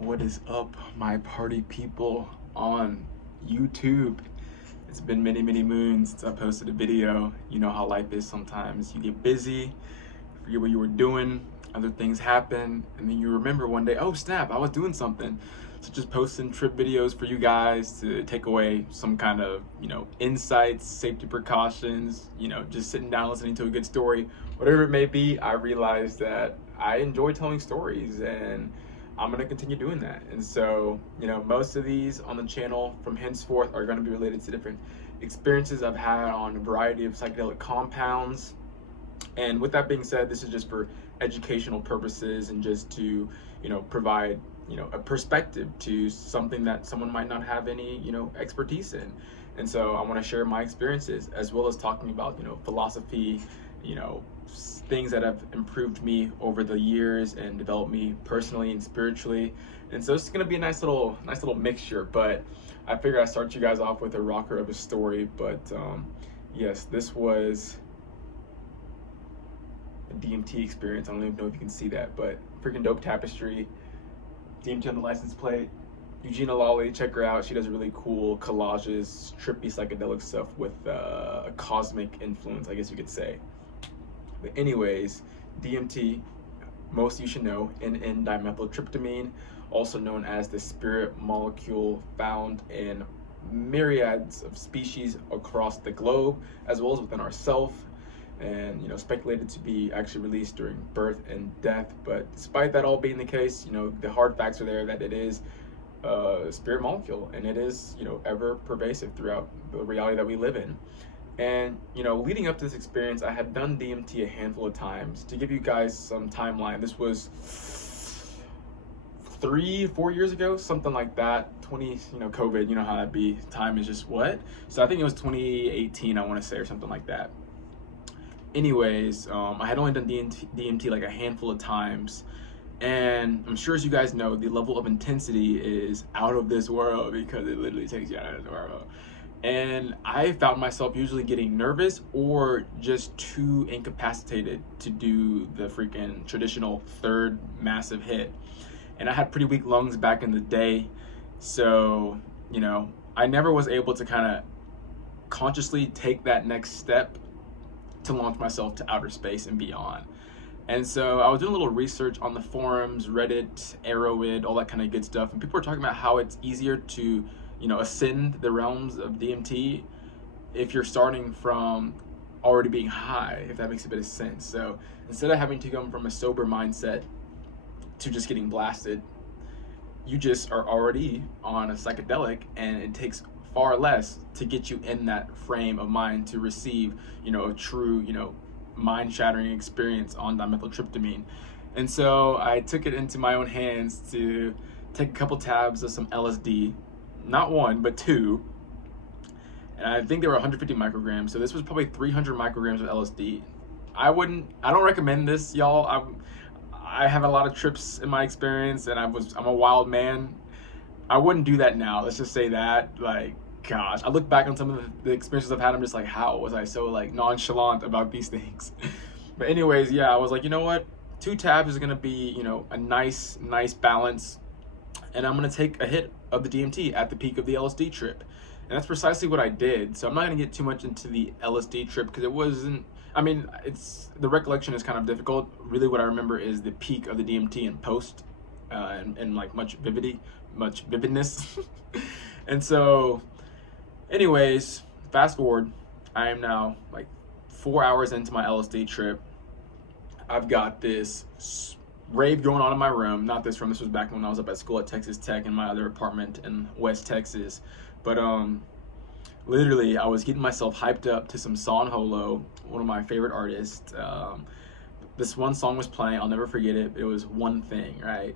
What is up, my party people on YouTube? It's been many moons since I posted a video. You know how life is sometimes. You get busy, forget what you were doing, other things happen, and then you remember one day, oh snap, I was doing something. So just posting trip videos for you guys to take away some kind of, insights, safety precautions, just sitting down listening to a good story, whatever it may be. I realized that I enjoy telling stories and I'm gonna continue doing that. And so, most of these on the channel from henceforth are gonna be related to different experiences I've had on a variety of psychedelic compounds. And with that being said, this is just for educational purposes and just to, provide, a perspective to something that someone might not have any, expertise in. And so I want to share my experiences as well as talking about, philosophy, you know, things that have improved me over the years and developed me personally and spiritually. And so it's going to be a nice little mixture, but I figured I'd start you guys off with a rocker of a story. But yes, this was a DMT experience. I don't even know if you can see that, but freaking dope tapestry. DMT on the license plate. Eugenia Lawley, check her out. She does really cool collages, trippy psychedelic stuff with a cosmic influence, I guess you could say. But anyways, DMT, most of you should know, N,N-dimethyltryptamine, also known as the spirit molecule, found in myriads of species across the globe, as well as within ourselves, and speculated to be actually released during birth and death. But despite that all being the case, the hard facts are there that it is a spirit molecule, and it is ever pervasive throughout the reality that we live in. And leading up to this experience, I had done DMT a handful of times. To give you guys some timeline, this was 3-4 years ago, something like that. COVID, you know how that be. Time is just what? So I think it was 2018, I want to say, or something like that. Anyways, I had only done DMT like a handful of times, and I'm sure, as you guys know, the level of intensity is out of this world because it literally takes you out of this world. And I found myself usually getting nervous or just too incapacitated to do the freaking traditional third massive hit. And I had pretty weak lungs back in the day, so I never was able to kind of consciously take that next step to launch myself to outer space and beyond. And so I was doing a little research on the forums, Reddit, Arrowid, all that kind of good stuff, and people were talking about how it's easier to, ascend the realms of DMT if you're starting from already being high, if that makes a bit of sense. So instead of having to come from a sober mindset to just getting blasted, you just are already on a psychedelic, and it takes far less to get you in that frame of mind to receive, a true, mind-shattering experience on dimethyltryptamine. And so I took it into my own hands to take a couple tabs of some LSD, not one, but two. And I think they were 150 micrograms. So this was probably 300 micrograms of LSD. I don't recommend this, y'all. I have a lot of trips in my experience, and I'm a wild man. I wouldn't do that now. Let's just say that. Like, gosh, I look back on some of the experiences I've had. I'm just like, how was I so like nonchalant about these things? But anyways, yeah, I was like, you know what? 2 tabs is gonna be, a nice balance, and I'm gonna take a hit of the DMT at the peak of the LSD trip. And that's precisely what I did. So I'm not gonna get too much into the LSD trip because it wasn't. I mean, the recollection is kind of difficult. Really, what I remember is the peak of the DMT and post, and like much vividness. And so, anyways, fast forward, I am now like 4 hours into my LSD trip. I've got this rave going on in my room. Not this room, this was back when I was up at school at Texas Tech in my other apartment in West Texas. But literally, I was getting myself hyped up to some San Holo, one of my favorite artists. This one song was playing, I'll never forget it. It was One Thing, right?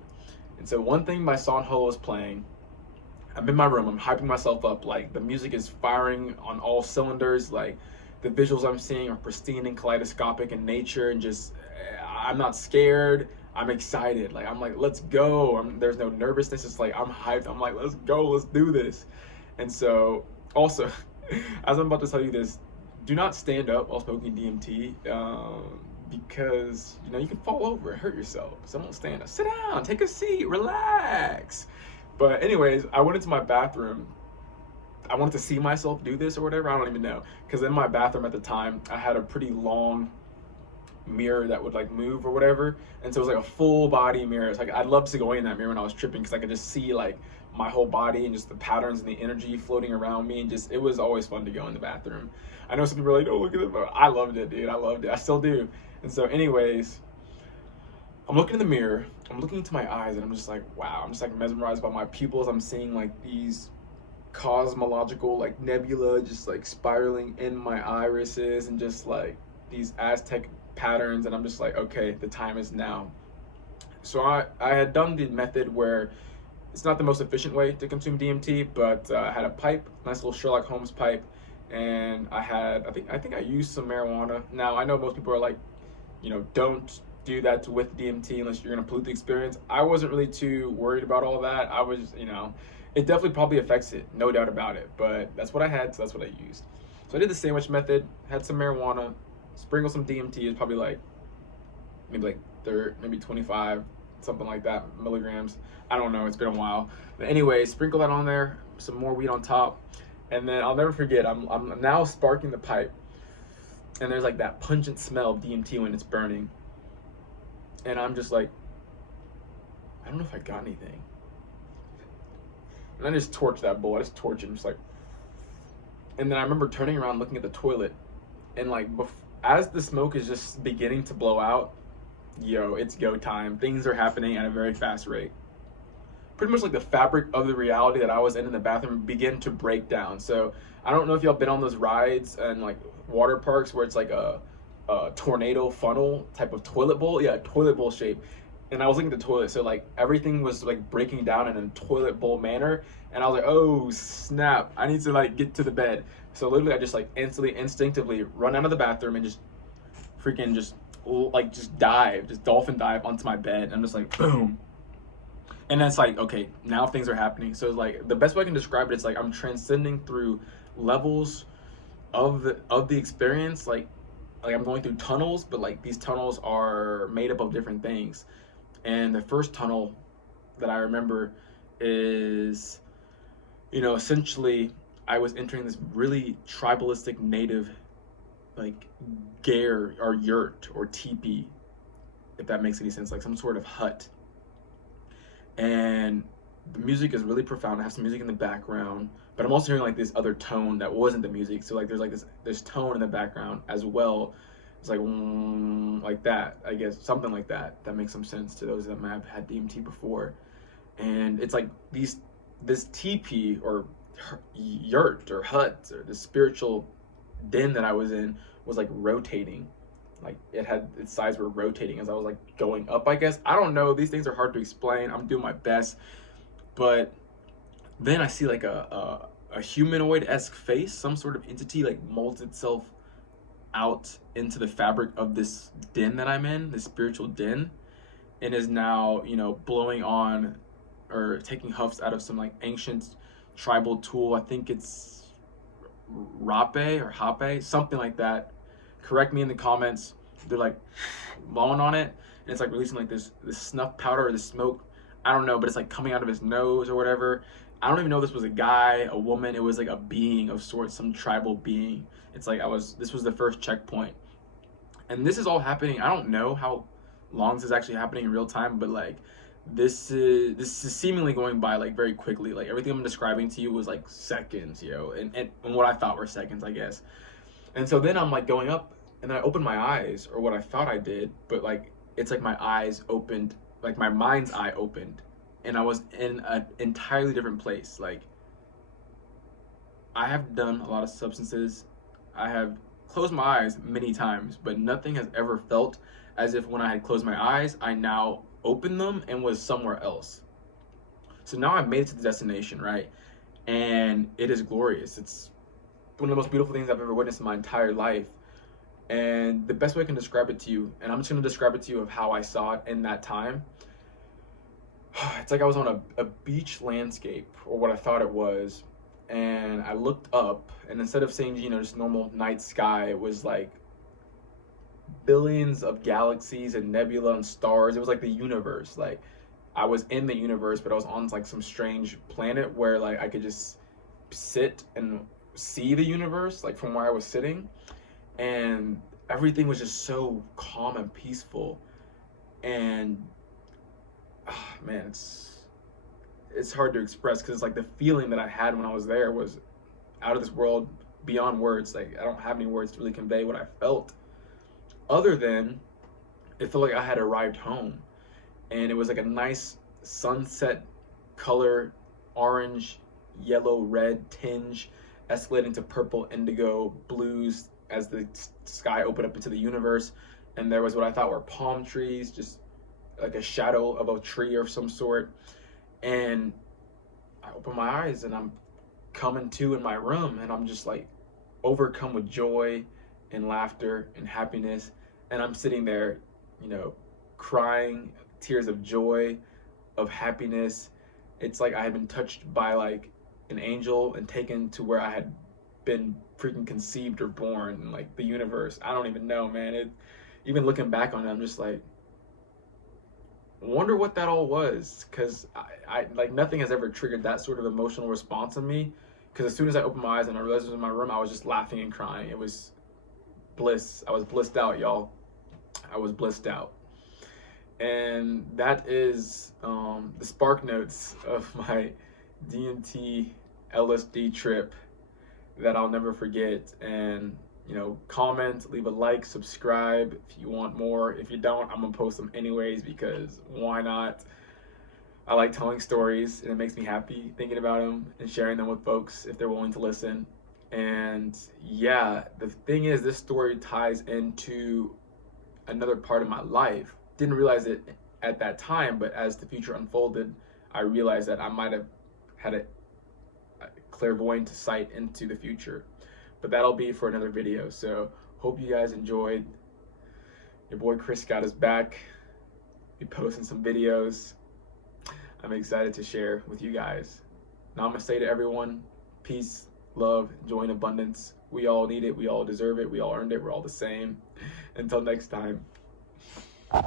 And so One Thing by San Holo is playing. I'm in my room, I'm hyping myself up, like the music is firing on all cylinders, like the visuals I'm seeing are pristine and kaleidoscopic in nature, and just, I'm not scared, I'm excited, like I'm like, let's go. There's no nervousness, it's like I'm hyped, I'm like, let's go, let's do this. And so, also, as I'm about to tell you this, do not stand up while smoking DMT. because you know you can fall over and hurt yourself. So don't stand up. Sit down, take a seat, relax. But anyways, I went into my bathroom. I wanted to see myself do this or whatever. I don't even know, because in my bathroom at the time, I had a pretty long mirror that would like move or whatever, and so it was like a full body mirror. It's like I'd love to go in that mirror when I was tripping, because I could just see like my whole body and just the patterns and the energy floating around me, and just it was always fun to go in the bathroom. I know some people are like, oh, look at it, but I loved it, dude. I loved it. I still do. And so anyways, I'm looking in the mirror, I'm looking into my eyes, and I'm just like, wow, I'm just like mesmerized by my pupils. I'm seeing like these cosmological like nebula just like spiraling in my irises, and just like these Aztec patterns, and I'm just like, okay, the time is now. So I had done the method where it's not the most efficient way to consume DMT, but I had a pipe, nice little Sherlock Holmes pipe, and I think I used some marijuana. Now I know most people are like, you know, don't do that with DMT unless you're gonna pollute the experience. I wasn't really too worried about all that. I was, you know, it definitely probably affects it, no doubt about it. But that's what I had, so that's what I used. So I did the sandwich method, had some marijuana, sprinkle some DMT. Is probably like maybe like maybe 25, something like that, milligrams. I don't know. It's been a while. But anyway, sprinkle that on there, some more weed on top, and then I'll never forget. I'm now sparking the pipe, and there's like that pungent smell of DMT when it's burning, and I'm just like, I don't know if I got anything. And I just torch that bowl. I just torch it, just like. And then I remember turning around, looking at the toilet, and like as the smoke is just beginning to blow out, yo, it's go time. Things are happening at a very fast rate. Pretty much like the fabric of the reality that I was in the bathroom began to break down. So I don't know if y'all been on those rides and like water parks where it's like a tornado funnel type of toilet bowl. Yeah, toilet bowl shape. And I was looking at the toilet, so like everything was like breaking down in a toilet bowl manner. And I was like, oh snap, I need to like get to the bed. So literally I just like instantly, instinctively run out of the bathroom and just freaking just dive, just dolphin dive onto my bed. I'm just like, boom. And then it's like, okay, now things are happening. So it's like the best way I can describe it, it's like I'm transcending through levels of the experience. Like I'm going through tunnels, but like these tunnels are made up of different things. And the first tunnel that I remember is, you know, essentially I was entering this really tribalistic native like ger or yurt or teepee, if that makes any sense, like some sort of hut. And the music is really profound. I have some music in the background, but I'm also hearing like this other tone that wasn't the music. So like there's tone in the background as well. It's like that, I guess, something like that. That makes some sense to those that might have had DMT before. And it's like this teepee or yurt or hut or the spiritual den that I was in was like rotating. Like it had its sides were rotating as I was like going up, I guess. I don't know. These things are hard to explain. I'm doing my best. But then I see like a humanoid-esque face, some sort of entity like molds itself out into the fabric of this den that I'm in, this spiritual den, and is now, you know, blowing on or taking huffs out of some like ancient tribal tool. I think it's rape or hape, something like that. Correct me in the comments. They're like blowing on it, and it's like releasing like this snuff powder or this smoke. I don't know, but it's like coming out of his nose or whatever. I don't even know if this was a guy, a woman. It was like a being of sorts, some tribal being. It's like this was the first checkpoint. And this is all happening. I don't know how long this is actually happening in real time, but like this is seemingly going by like very quickly. Like everything I'm describing to you was like seconds, yo, and what I thought were seconds, I guess. And so then I'm like going up, and then I opened my eyes, or what I thought I did, but like it's like my eyes opened, like my mind's eye opened, and I was in an entirely different place. Like I have done a lot of substances. I have closed my eyes many times, but nothing has ever felt as if when I had closed my eyes, I now opened them and was somewhere else. So now I've made it to the destination, right? And it is glorious. It's one of the most beautiful things I've ever witnessed in my entire life. And the best way I can describe it to you, and I'm just going to describe it to you of how I saw it in that time. It's like I was on a beach landscape, or what I thought it was, and I looked up, and instead of seeing, you know, just normal night sky, it was like billions of galaxies and nebula and stars. It was like the universe. Like I was in the universe, but I was on like some strange planet where like I could just sit and see the universe like from where I was sitting, and everything was just so calm and peaceful. And man, it's hard to express because it's like the feeling that I had when I was there was out of this world, beyond words. Like I don't have any words to really convey what I felt, other than it felt like I had arrived home. And it was like a nice sunset color, orange, yellow, red tinge, escalating to purple, indigo, blues as the sky opened up into the universe. And there was what I thought were palm trees, just like a shadow of a tree of some sort. And I open my eyes and I'm coming to in my room, and I'm just like overcome with joy and laughter and happiness. And I'm sitting there, you know, crying tears of joy, of happiness. It's like I had been touched by like an angel and taken to where I had been freaking conceived or born in like the universe. I don't even know, man. It, even looking back on it, I'm just like, wonder what that all was, because I like nothing has ever triggered that sort of emotional response in me. Because as soon as I opened my eyes and I realized it was in my room, I was just laughing and crying. It was bliss. I was blissed out, y'all. I was blissed out. And that is the spark notes of my DMT LSD trip that I'll never forget. And you know, comment, leave a like, subscribe if you want more. If you don't, I'm gonna post them anyways, because why not? I like telling stories and it makes me happy thinking about them and sharing them with folks if they're willing to listen. And yeah, the thing is, this story ties into another part of my life. Didn't realize it at that time, but as the future unfolded, I realized that I might have had a clairvoyant sight into the future. But that'll be for another video. So hope you guys enjoyed. Your boy Chris Scott is back. Be posting some videos. I'm excited to share with you guys. Namaste to everyone. Peace, love, joy, and abundance. We all need it. We all deserve it. We all earned it. We're all the same. Until next time.